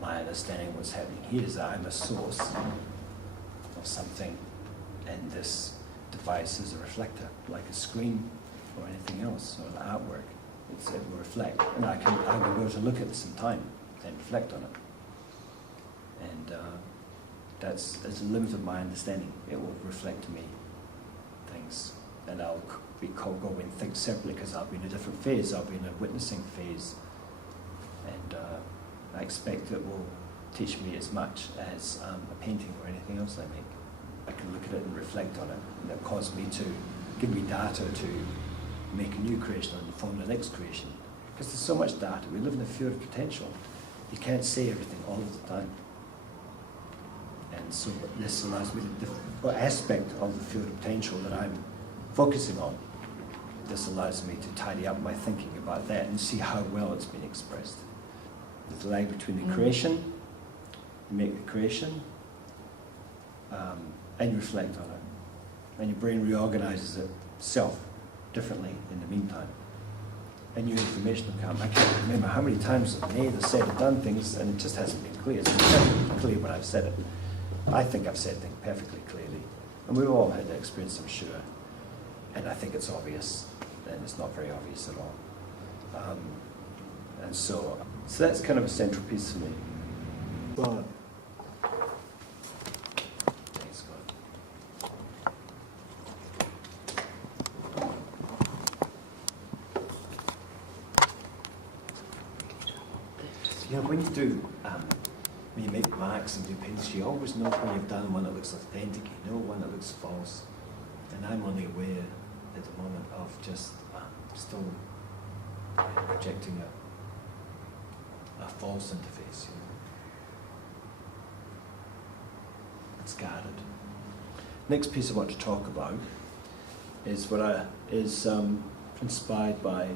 my understanding of what's happening here is that I'm a source of something, and this device is a reflector, like a screen or anything else, or an artwork. It will reflect, and I will be able to look at this in time and reflect on it. And that's the limit of my understanding. It will reflect to me things, and I'll go and think separately because I'll be in a different phase. I'll be in a witnessing phase, and I expect it will teach me as much as a painting or anything else I make. I can look at it and reflect on it, and it causes me to give me data to make a new creation and form the next creation. Because there's so much data. We live in a field of potential. You can't say everything all of the time. And so this allows me to, what aspect of the field of potential that I'm focusing on, this allows me to tidy up my thinking about that and see how well it's been expressed. There's a lag between the creation, you make the creation, and you reflect on it. And your brain reorganizes itself differently in the meantime. And new information will come. I can't remember how many times I've made or said or done things, and it just hasn't been clear. It's been perfectly clear when I've said it. I think I've said things perfectly clearly. And we've all had that experience, I'm sure. And I think it's obvious, and it's not very obvious at all. And so that's kind of a central piece for me. Well, Thanks, God. You know, when you do, when you make marks and do paintings, you always know when you've done one that looks authentic, you know one that looks false. And I'm only aware at the moment of just still projecting a false interface, you know. It's guarded. Next piece I want to talk about is inspired by,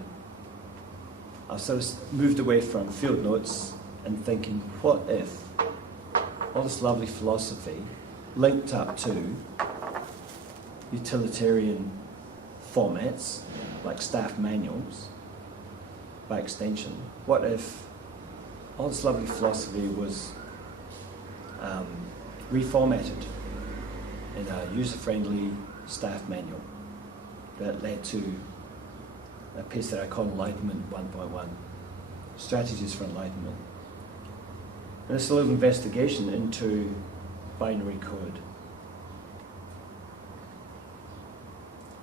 I've sort of moved away from field notes and thinking, what if all this lovely philosophy linked up to utilitarian formats like staff manuals, by extension, what if all this lovely philosophy was reformatted in a user-friendly staff manual that led to a piece that I call Enlightenment 1.1, Strategies for Enlightenment. And it's a little investigation into binary code.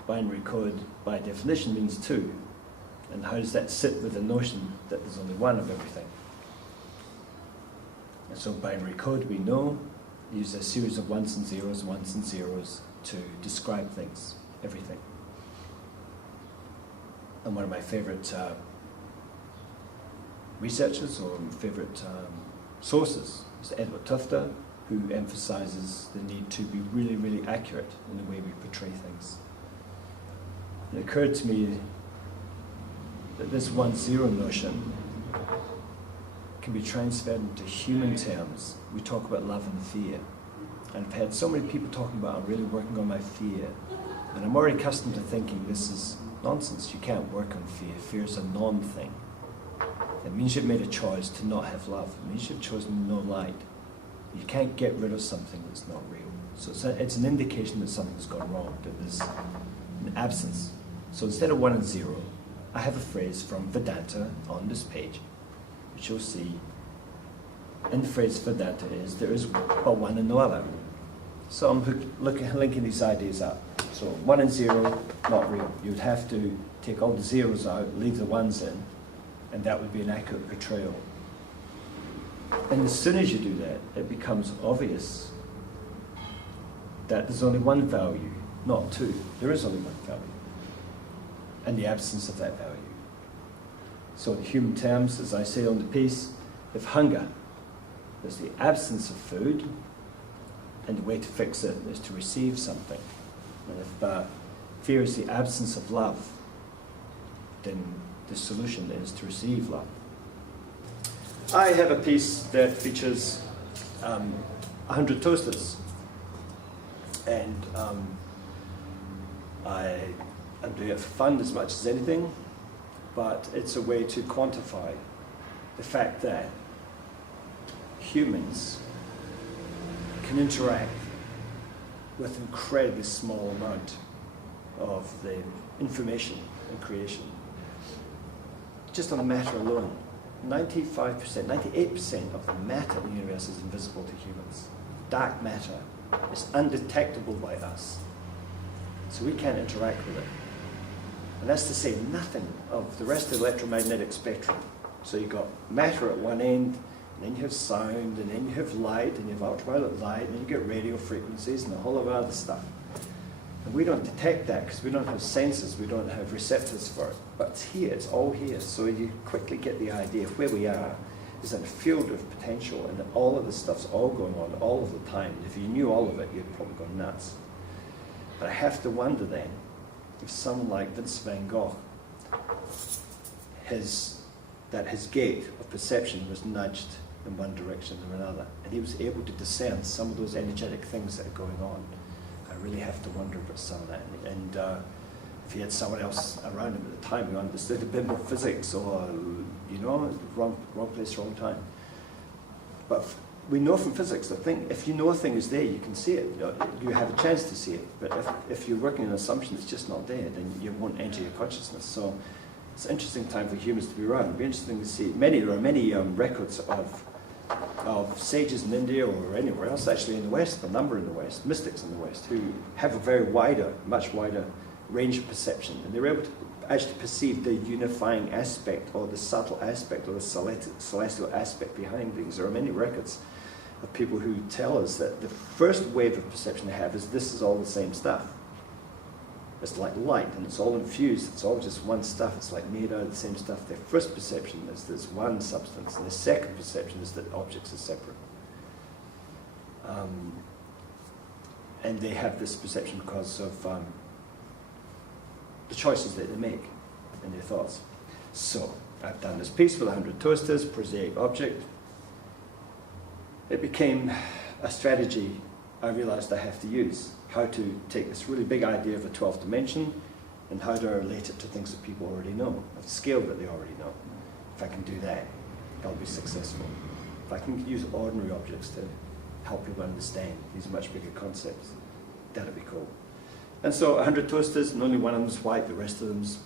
Binary code, by definition, means two. And how does that sit with the notion that there's only one of everything? And so binary code, we know, uses a series of ones and zeros to describe things, everything. And one of my favorite researchers or favorite sources is Edward Tufte, who emphasizes the need to be really, really accurate in the way we portray things. It occurred to me that this 1-0 notion can be transferred into human terms. We talk about love and fear. And I've had so many people talking about, I'm really working on my fear. And I'm already accustomed to thinking this is nonsense. You can't work on fear. Fear is a non-thing. It means you've made a choice to not have love. It means you've chosen no light. You can't get rid of something that's not real. So it's an indication that something's gone wrong, that there's an absence. So instead of 1 and 0, I have a phrase from Vedanta on this page, which you'll see. And the phrase Vedanta is, there is but one and no other. So I'm linking these ideas up. So 1 and 0, not real. You'd have to take all the zeros out, leave the ones in, and that would be an accurate portrayal. And as soon as you do that, it becomes obvious that there's only one value, not two. There is only one value, and the absence of that value. So in human terms, as I say on the piece, if hunger is the absence of food, and the way to fix it is to receive something, and if fear is the absence of love, then the solution is to receive love. I have a piece that features 100 toasters, and I'm doing it for fun as much as anything, but it's a way to quantify the fact that humans can interact with an incredibly small amount of the information in creation. Just on matter alone, 95%, 98% of the matter in the universe is invisible to humans. Dark matter is undetectable by us, so we can't interact with it. And that's to say nothing of the rest of the electromagnetic spectrum. So you've got matter at one end, and then you have sound, and then you have light, and you have ultraviolet light, and then you get radio frequencies and a whole lot of other stuff. And we don't detect that because we don't have senses, we don't have receptors for it. But it's here, it's all here. So you quickly get the idea of where we are is in a field of potential, and that all of this stuff's all going on all of the time. If you knew all of it, you'd probably go nuts. But I have to wonder then, if someone like Vincent van Gogh, his gate of perception was nudged in one direction or another, and he was able to discern some of those energetic things that are going on. I really have to wonder about some of that. And if he had someone else around him at the time who understood a bit more physics, or, wrong place, wrong time. But we know from physics, the thing, if you know a thing is there, you can see it. You have a chance to see it. But if you're working on an assumption it's just not there, then you won't enter your consciousness. So it's an interesting time for humans to be around. It'll be interesting to see. There are many records of sages in India or anywhere else, actually in the West, a number in the West, mystics in the West, who have a very much wider range of perception. And they're able to actually perceive the unifying aspect, or the subtle aspect, or the celestial aspect behind things. There are many records of people who tell us that the first wave of perception they have is this is all the same stuff. It's like light, and it's all infused, it's all just one stuff, it's like made out of the same stuff. Their first perception is there's one substance, and the second perception is that objects are separate. And they have this perception because of the choices that they make in their thoughts. So, I've done this piece with 100 toasters, prosaic object. It became a strategy I realized I have to use. How to take this really big idea of a 12th dimension and how to relate it to things that people already know, at the scale that they already know. If I can do that, I'll be successful. If I can use ordinary objects to help people understand these much bigger concepts, that'd be cool. And so 100 toasters, and only one of them's white, the rest of them's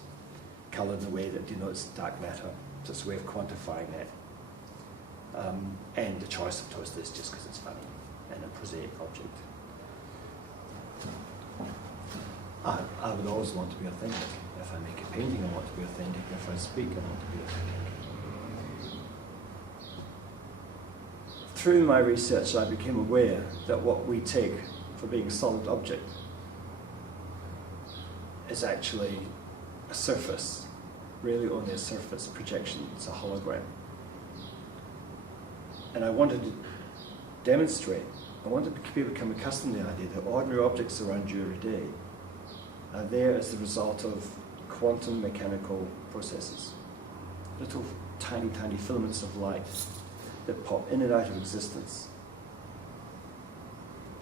coloured in a way that denotes dark matter. So it's a way of quantifying that. And the choice of toasters just because it's funny and a prosaic object. I would always want to be authentic. If I make a painting, I want to be authentic. If I speak, I want to be authentic. Through my research, I became aware that what we take for being a solid object is actually a surface, really only a surface projection. It's a hologram. And I wanted to demonstrate, I wanted people to become accustomed to the idea that ordinary objects around you every day are there as the result of quantum mechanical processes. Little tiny, tiny filaments of light that pop in and out of existence.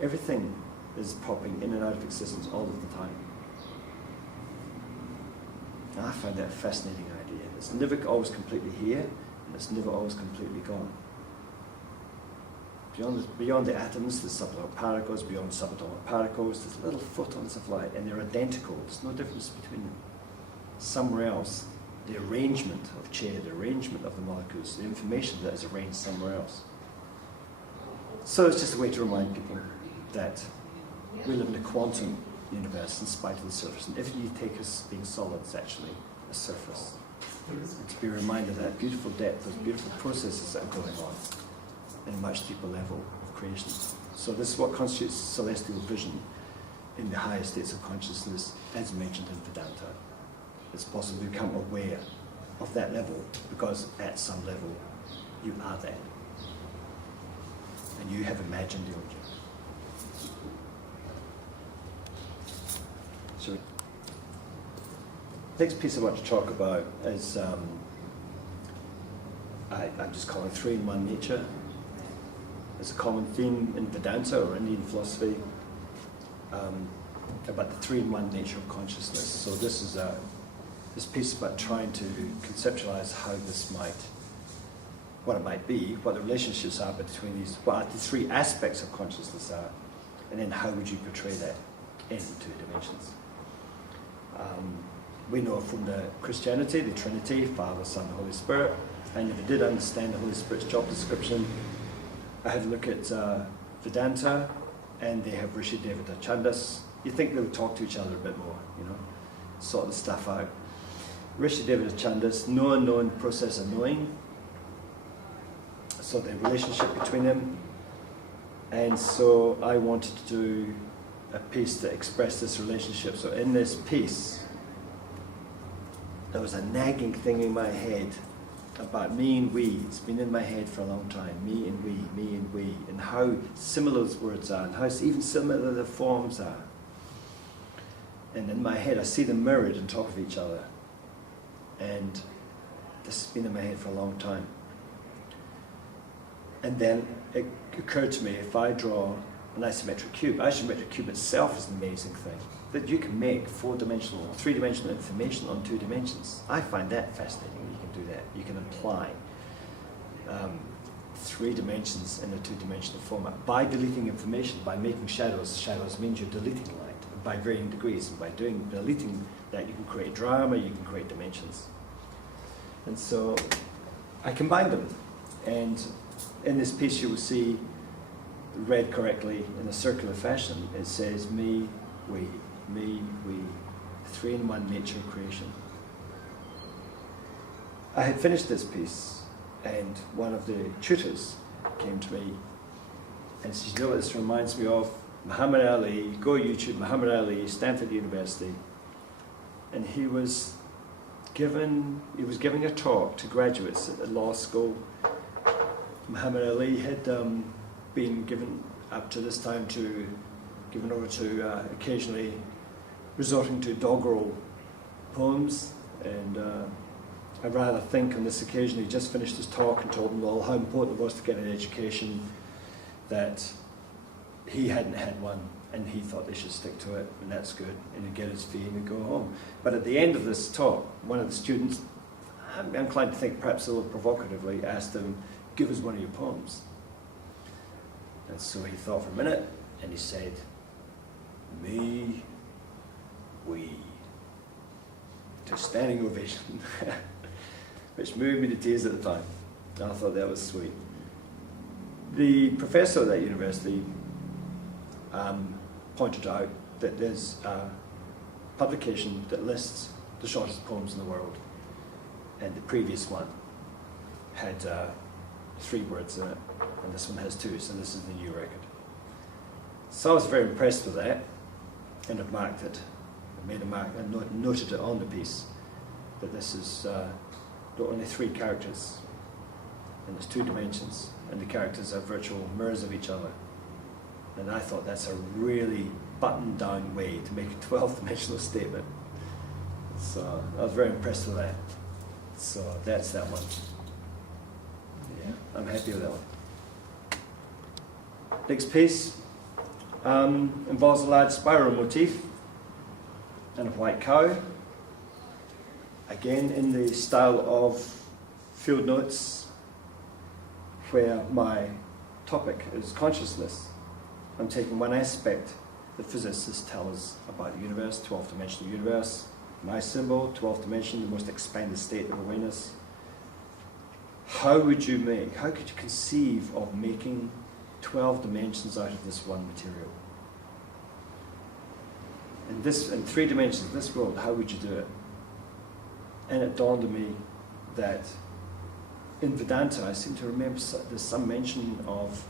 Everything is popping in and out of existence all of the time. And I find that a fascinating idea. It's never always completely here, and it's never always completely gone. Beyond the atoms, there's subatomic particles. Beyond subatomic particles, there's little photons of light, and they're identical. There's no difference between them. Somewhere else, the arrangement of chair, the arrangement of the molecules, the information that is arranged somewhere else. So it's just a way to remind people that we live in a quantum universe in spite of the surface. And if you take us being solid, it's actually a surface. And to be reminded of that beautiful depth, those beautiful processes that are going on in a much deeper level of creation. So this is what constitutes celestial vision in the higher states of consciousness, as mentioned in Vedanta. It's possible to become aware of that level, because at some level you are that. And you have imagined the object. So the next piece I want to talk about is, I'm just calling 3-in-1 nature. It's a common theme in Vedanta or Indian philosophy about the 3-in-1 nature of consciousness. So this is this piece about trying to conceptualize how this might what it might be, what the relationships are between these, what the three aspects of consciousness are, and then how would you portray that in 2 dimensions. We know from the Christianity, the Trinity, Father, Son, Holy Spirit, and if I did understand the Holy Spirit's job description, I had a look at Vedanta, and they have Rishi Devata Chandas. You think they would talk to each other a bit more, you know, sort the stuff out. Rishi Devata Chandas, known process of knowing, so the relationship between them. And so I wanted to do a piece that expressed this relationship. So in this piece, there was a nagging thing in my head about me and we. It's been in my head for a long time. Me and we, and how similar those words are, and how even similar the forms are. And in my head, I see them mirrored on top of each other. And this has been in my head for a long time. And then it occurred to me, if I draw an isometric cube itself is an amazing thing. That you can make 4-dimensional, 3-dimensional information on 2 dimensions. I find that fascinating. You can do that. You can apply 3 dimensions in a 2-dimensional format by deleting information, by making shadows. Shadows means you're deleting light by varying degrees, and by deleting that, you can create drama, you can create dimensions. And so I combined them, and in this piece you will see, read correctly in a circular fashion, it says me, we, 3-in-1 nature of creation. I had finished this piece, and one of the tutors came to me and said, you know what this reminds me of? Muhammad Ali, go YouTube, Muhammad Ali, Stanford University. And he was giving a talk to graduates at the law school. Muhammad Ali had been given up to this time given over to occasionally resorting to doggerel poems, and I'd rather think on this occasion he just finished his talk and told them all how important it was to get an education, that he hadn't had one, and he thought they should stick to it, and that's good, and he'd get his fee and he'd go home. But at the end of this talk, one of the students, I'm inclined to think perhaps a little provocatively, asked him, give us one of your poems. And so he thought for a minute, and he said, me, we, to standing ovation, which moved me to tears at the time. I thought that was sweet. The professor at that university pointed out that there's a publication that lists the shortest poems in the world, and the previous one had 3 words in it, and this one has 2, so this is the new record. So I was very impressed with that, and I've marked it. I made a mark and noted it on the piece, that this is only 3 characters, and there's 2 dimensions, and the characters are virtual mirrors of each other. And I thought that's a really buttoned down way to make a 12-dimensional statement. So I was very impressed with that. So that's that one. Yeah, I'm happy with that one. Next piece involves a large spiral motif and a white cow. Again, in the style of field notes, where my topic is consciousness. I'm taking one aspect that physicists tell us about the universe, 12th-dimensional universe. My symbol, 12th dimension, the most expanded state of awareness. How could you conceive of making 12 dimensions out of this one material? In 3 dimensions, this world, how would you do it? And it dawned on me that in Vedanta, I seem to remember there's some mention of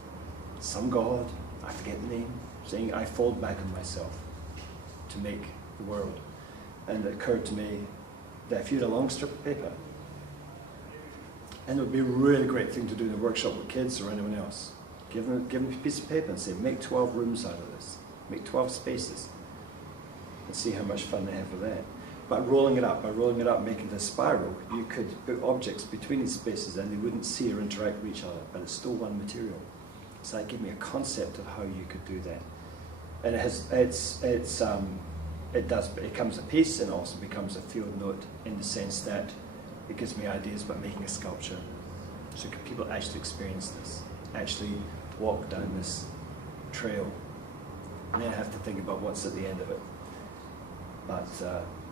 some god, I forget the name, saying, I fold back on myself to make the world. And it occurred to me that if you had a long strip of paper, and it would be a really great thing to do in a workshop with kids or anyone else, give them a piece of paper and say, make 12 rooms out of this, make 12 spaces, and see how much fun they have with that. By rolling it up, making this spiral, you could put objects between these spaces and they wouldn't see or interact with each other, but it's still one material. So that gave me a concept of how you could do that. And it becomes a piece and also becomes a field note in the sense that it gives me ideas about making a sculpture So can people actually experience this, actually walk down this trail, and then have to think about what's at the end of it. But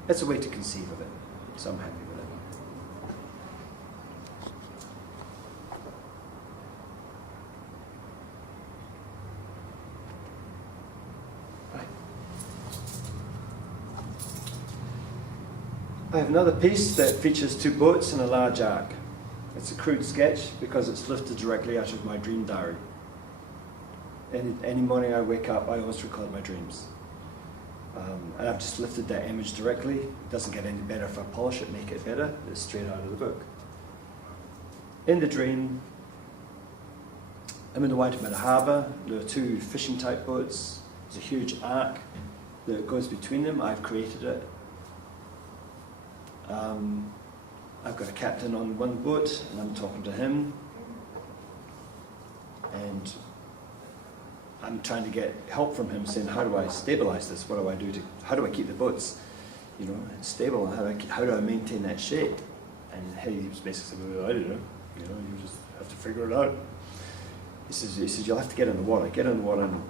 it's a way to conceive of it, so I'm happy with it. I have another piece that features 2 boats and a large ark. It's a crude sketch because it's lifted directly out of my dream diary. Any morning I wake up, I always record my dreams. And I've just lifted that image directly. It doesn't get any better if I polish it, make it better. It's straight out of the book. In the dream, I'm in the Waitemata Harbour. There are 2 fishing type boats. There's a huge ark that goes between them. I've created it. I've got a captain on one boat, and I'm talking to him, and I'm trying to get help from him, saying, how do I stabilize this? What do I do how do I keep the boats, stable? How do I maintain that shape? And he was basically saying, well, I don't know, you just have to figure it out. He says, you'll have to get in the water and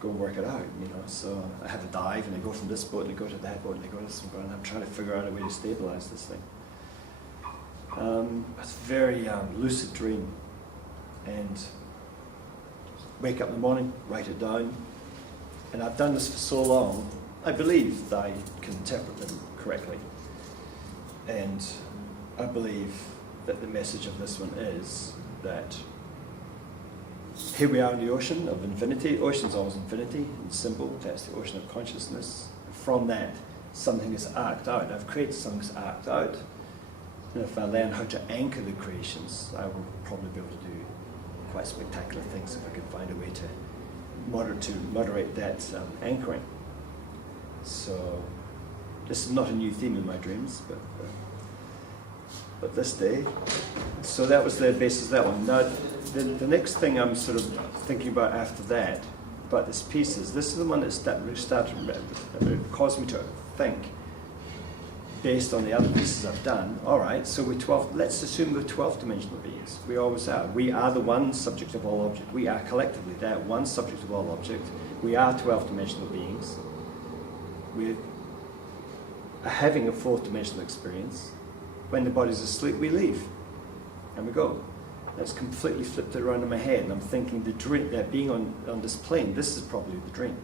go and work it out, So I have a dive, and I go from this boat, and I go to that boat, and I go to this boat, and I'm trying to figure out a way to stabilize this thing. It's a very lucid dream, and wake up in the morning, write it down, and I've done this for so long, I believe that I can interpret them correctly, and I believe that the message of this one is that here we are in the ocean of infinity. Ocean's always infinity and symbol. That's the ocean of consciousness. From that, something is arced out. I've created something that's arced out. And if I learn how to anchor the creations, I will probably be able to do quite spectacular things if I can find a way to moderate that anchoring. So this is not a new theme in my dreams, but this day. So that was the basis of that one. Now, the next thing I'm sort of thinking about after that, about this pieces, this is the one that caused me to think, based on the other pieces I've done. All right, so let's assume we're 12-dimensional beings. We always are. We are the one subject of all object. We are collectively that one subject of all object. We are 12-dimensional beings. We are having a 4th-dimensional experience. When the body's asleep, we leave, and we go. That's completely flipped it around in my head, and I'm thinking that being on this plane, this is probably the dream.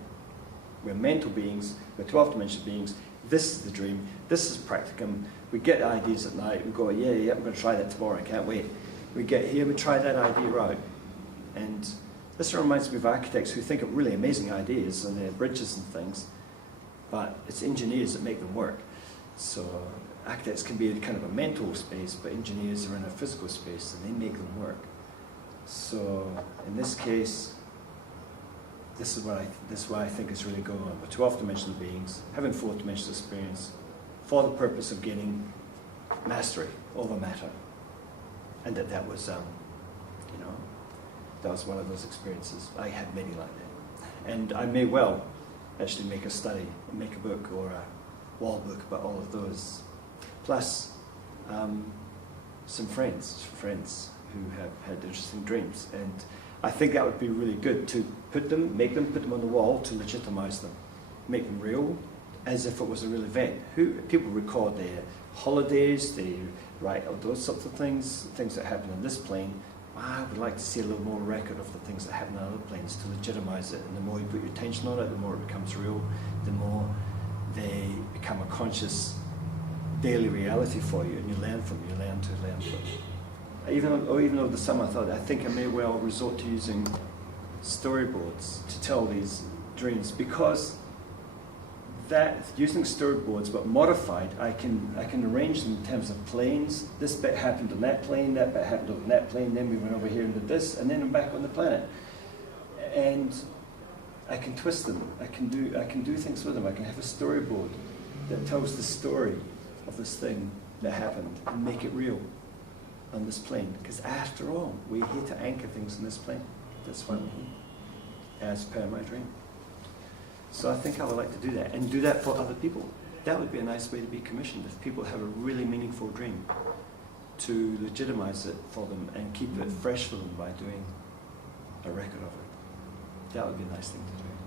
We're mental beings, we're 12-dimensional beings, this is the dream, this is practicum. We get ideas at night, we go, yeah, I'm going to try that tomorrow, I can't wait. We get here, we try that idea out. And this reminds me of architects who think of really amazing ideas and their bridges and things, but it's engineers that make them work. So architects can be kind of a mental space, but engineers are in a physical space and they make them work. So in this case, this is what I think is really going on. We're 12-dimensional beings, having 4th-dimensional experience for the purpose of gaining mastery over matter. And that was, that was one of those experiences. I had many like that. And I may well actually make a study, make a book or a wall book about all of those. Plus, some friends who have had interesting dreams. And I think that would be really good to put them on the wall to legitimize them, make them real, as if it was a real event. People record their holidays, they write all those sorts of things that happen on this plane. I would like to see a little more record of the things that happen on other planes to legitimize it. And the more you put your attention on it, the more it becomes real, the more they become a conscious daily reality for you, and you learn from them, you learn to learn from them. Even over the summer, I think I may well resort to using storyboards to tell these dreams, because that using storyboards but modified, I can arrange them in terms of planes. This bit happened on that plane, that bit happened on that plane, then we went over here and did this, and then I'm back on the planet. And I can twist them. I can do things with them. I can have a storyboard that tells the story of this thing that happened and make it real on this plane. Because after all, we're here to anchor things on this plane. That's why we're here, as per my dream. So I think I would like to do that, and do that for other people. That would be a nice way to be commissioned, if people have a really meaningful dream. to legitimize it for them and keep it fresh for them by doing a record of it. That would be a nice thing to do.